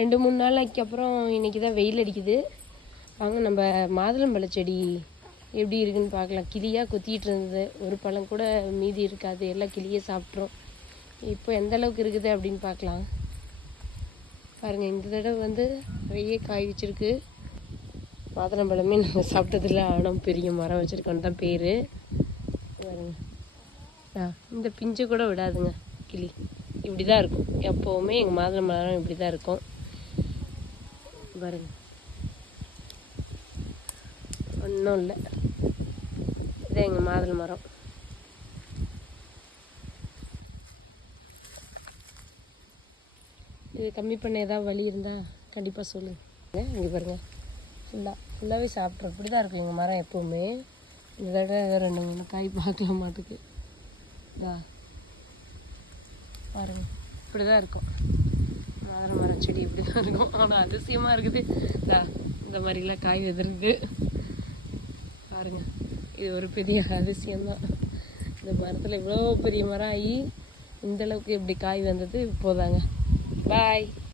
2-3 நாளைக்கு அப்புறம் இன்றைக்கி தான் வெயில் அடிக்குது. வாங்க நம்ம மாதுளம்பழ செடி எப்படி இருக்குன்னு பார்க்கலாம். கிளியாக கொத்திட்டு இருந்தது, ஒரு பழம் கூட மீதி இருக்காது, எல்லாம் கிளியே சாப்பிட்றோம். இப்போ எந்த அளவுக்கு இருக்குது அப்படின்னு பார்க்கலாம். பாருங்கள், இந்த தடவை வந்து நிறைய காய் வச்சுருக்கு. மாதுளம்பழமே நாங்கள் சாப்பிட்டதில்ல, ஆனால் பெரிய மரம் வச்சுருக்கோன்னு தான் பேர். பாருங்க, இந்த பிஞ்சை கூட விடாதுங்க கிளி. இப்படி தான் இருக்கும் எப்போவுமே, எங்கள் மாதுளம்பழம் இப்படி தான் இருக்கும். பாருங்க, ஒன்றும் இல்லை, இதான் எங்கள் மாதுளை மரம். இது கம்மி பண்ண ஏதாவது வழி இருந்தால் கண்டிப்பாக சொல்லுங்கள். இங்கே பாருங்கள், ஃபுல்லாகவே சாப்பிட்றோம். இப்படி தான் இருக்கும் எங்கள் மரம் எப்போவுமே. இந்த தடவை 2-3 காய் பார்க்கலாம் மாட்டுக்கு. பாருங்கள், இப்படி தான் இருக்கும் மாதுளை மரம் செடி, இப்படி தான் இருக்கும். ஆனால் அதிசயமாக இருக்குது. இந்த மாதிரிலாம் காய் வெதிருது பாருங்கள். இது ஒரு பெரிய அதிசயம்தான். இந்த மரத்தில் இவ்வளோ பெரிய மரம் ஆகி இந்தளவுக்கு எப்படி காய் வந்தது இப்போதாங்க. பாய்.